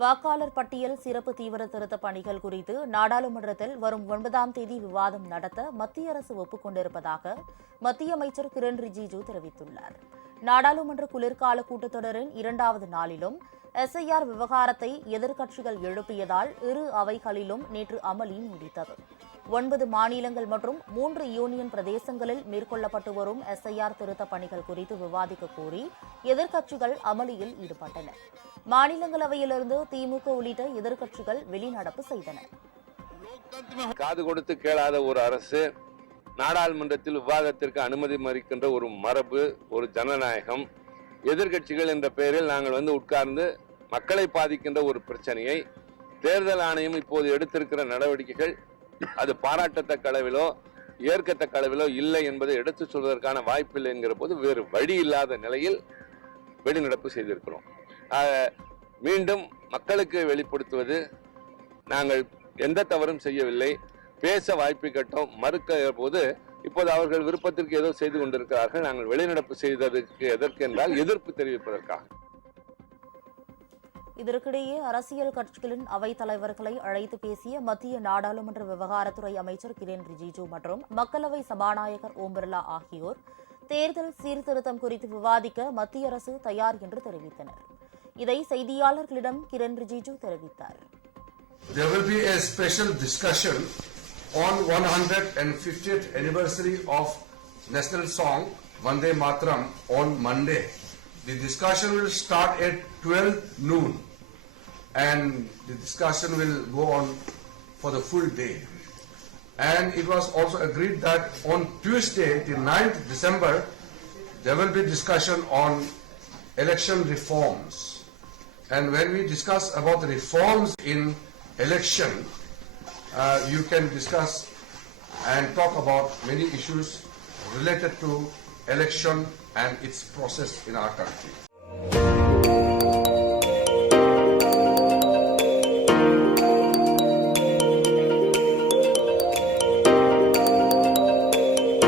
வாக்காளர் பட்டியல் சிறப்பு தீவிர திருத்த பணிகள் குறித்து நாடாளுமன்றத்தில் வரும் 9ஆம் தேதி விவாதம் நடத்த மத்திய அரசு ஒப்புக் கொண்டிருப்பதாக மத்திய அமைச்சர் கிரண் ரிஜிஜு தெரிவித்துள்ளார். நாடாளுமன்ற குளிர்கால கூட்டத்தொடரின் 2வது நாளிலும் எஸ்ஐஆர் விவகாரத்தை எதிர்க்கட்சிகள் எழுப்பியதால் இரு அவைகளிலும் நேற்று அமளி நீடித்தது. 9 மாநிலங்கள் மற்றும் 3 யூனியன் பிரதேசங்களில் மேற்கொள்ளப்பட்டு வரும் எஸ்ஐஆர் திருத்த பணிகள் குறித்து விவாதிக்க கோரி எதிர்க்கட்சிகள் அமளியில் ஈடுபட்டன. மாநிலங்களவையிலிருந்து திமுக உள்ளிட்ட எதிர்க்கட்சிகள் வெளிநடப்பு செய்தன. காது கொடுத்து கேளாத ஒரு அரசு, நாடாளுமன்றத்தில் விவாதத்திற்கு அனுமதி மறுக்கின்ற ஒரு மரபு, ஒரு ஜனநாயகம், எதிர்க்கட்சிகள் என்ற பெயரில் நாங்கள் உட்கார்ந்து மக்களை பாதிக்கின்ற ஒரு பிரச்சனையை தேர்தல் ஆணையம் இப்போது எடுத்திருக்கிற நடவடிக்கைகள் அது பாராட்டத்தக்க அளவிலோ ஏற்கத்தக்க அளவிலோ இல்லை என்பதை எடுத்துச் சொல்வதற்கான வாய்ப்பில்லை என்கிற போது வேறு வழி இல்லாத நிலையில் வெளிநடப்பு செய்திருக்கிறோம். மீண்டும் மக்களுக்கு வெளிப்படுத்துவது, நாங்கள் எந்த தவறும் செய்யவில்லை, பேச வாய்ப்பு கேட்டோம், மறுக்க போது இப்போது அவர்கள் விருப்பத்திற்கு ஏதோ செய்து கொண்டிருக்கிறார்கள். நாங்கள் வெளிநடப்பு செய்ததற்கு எதற்கு என்றால் எதிர்ப்பு தெரிவிப்பதற்காக. இதற்கிடையே அரசியல் கட்சிகளின் அவைத் தலைவர்களை அழைத்து பேசிய மத்திய நாடாளுமன்ற விவகாரத்துறை அமைச்சர் கிரண் ரிஜிஜு மற்றும் மக்களவை சபாநாயகர் ஓம் பிர்லா ஆகியோர் தேர்தல் சீர்திருத்தம் குறித்து விவாதிக்க மத்திய அரசு தயார் என்று தெரிவித்தனர். இதை செய்தியாளர்களிடம் கிரண் ரிஜிஜு தெரிவித்தார். There will be a special discussion on 150th anniversary of national song Vande Mataram on Monday. The discussion will start at 12 noon and the discussion will go on for the full day. And it was also agreed that on Tuesday, the 9th December, there will be discussion on election reforms. And when we discuss about the reforms in election, you can discuss and talk about many issues related to election and its process in our country.